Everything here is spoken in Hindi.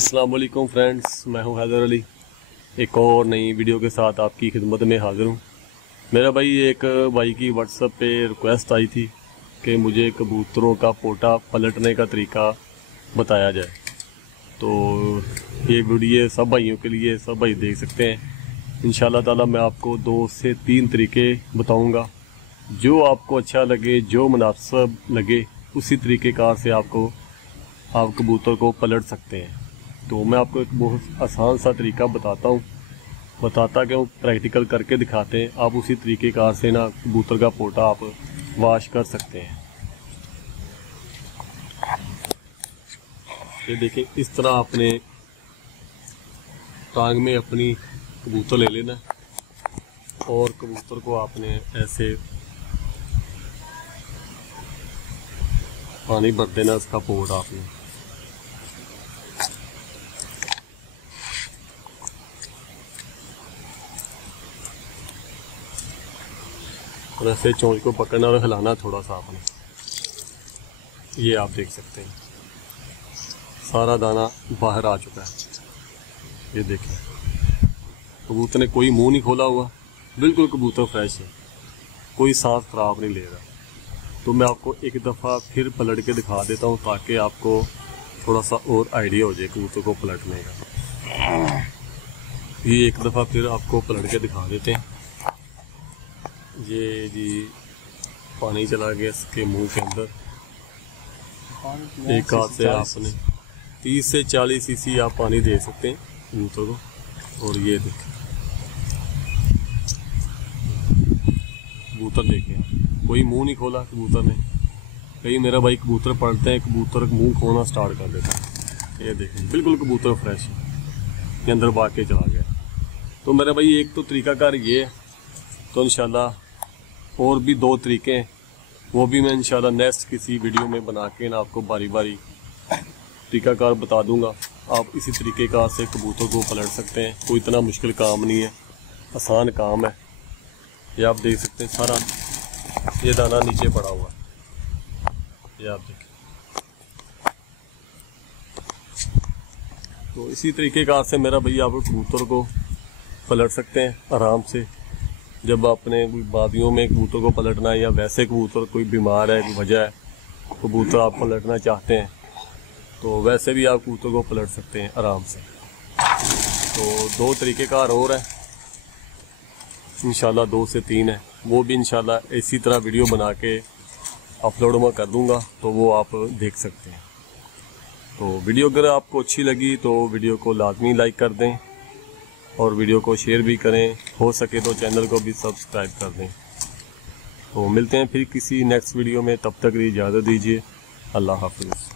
अस्सलाम वालेकुम फ्रेंड्स, मैं हूं हैदर अली। एक और नई वीडियो के साथ आपकी खिदमत में हाज़िर हूं। मेरा भाई एक भाई की व्हाट्सएप पे रिक्वेस्ट आई थी कि मुझे कबूतरों का पोटा पलटने का तरीका बताया जाए। तो ये वीडियो सब भाइयों के लिए, सब भाई देख सकते हैं। इंशाल्लाह ताला मैं आपको 2 से 3 तरीके बताऊँगा। जो आपको अच्छा लगे, जो मुनासिब लगे, उसी तरीक़ेकार से आप कबूतर को पलट सकते हैं। तो मैं आपको एक बहुत आसान सा तरीका बताता क्यों, प्रैक्टिकल करके दिखाते हैं। आप उसी तरीक़ेकार से ना कबूतर का पोटा आप वाश कर सकते हैं। ये देखिए, इस तरह आपने टांग में अपनी कबूतर ले लेना और कबूतर को आपने ऐसे पानी भर देना, इसका पोट आपने और ऐसे चोंच को पकड़ना और हिलाना थोड़ा सा आपने। ये आप देख सकते हैं सारा दाना बाहर आ चुका है। ये देखें, कबूतर ने कोई मुंह नहीं खोला हुआ, बिल्कुल कबूतर फ्रेश है, कोई सांस खराब नहीं ले रहा। तो मैं आपको एक दफ़ा फिर पलट के दिखा देता हूँ ताकि आपको थोड़ा सा और आइडिया हो जाए कबूतर को पलटने का। ये एक दफ़ा फिर आपको पलट के दिखा देते हैं। ये जी पानी चला गया इसके मुंह के अंदर। एक हाथ से आपने 30 से 40 सीसी आप पानी दे सकते हैं कबूतर को। और ये देखें, कबूतर देखें, कोई मुंह नहीं खोला कबूतर ने। कई मेरा भाई कबूतर पलटते हैं, कबूतर मुंह खोना स्टार्ट कर देता है। ये देखें, बिल्कुल कबूतर फ्रेश है, ये अंदर भाग के चला गया। तो मेरा भाई एक तो तरीकाकार ये है। तो इंशाल्लाह और भी 2 तरीके हैं, वो भी मैं इंशाल्लाह नेक्स्ट किसी वीडियो में बना के ना आपको बारी बारी तरीकाकार बता दूंगा। आप इसी तरीक़ेकार से कबूतर को पलट सकते हैं। कोई इतना मुश्किल काम नहीं है, आसान काम है। ये आप देख सकते हैं, सारा ये दाना नीचे पड़ा हुआ है, ये आप देखें। तो इसी तरीक़ेकार से मेरा भैया आप कबूतर को पलट सकते हैं आराम से। जब आपने वादियों में कबूतर को पलटना है या वैसे कबूतर कोई बीमार है, कोई वजह है, कबूतर आप पलटना चाहते हैं, तो वैसे भी आप कबूतर को पलट सकते हैं आराम से। तो 2 तरीक़ेकार और है, इंशाल्लाह 2 से 3 है। वो भी इंशाल्लाह इसी तरह वीडियो बना के अपलोड मैं कर दूंगा, तो वो आप देख सकते हैं। तो वीडियो अगर आपको अच्छी लगी तो वीडियो को लाजमी लाइक कर दें और वीडियो को शेयर भी करें। हो सके तो चैनल को भी सब्सक्राइब कर दें। तो मिलते हैं फिर किसी नेक्स्ट वीडियो में, तब तक इजाज़त दीजिए। अल्लाह हाफ़िज़।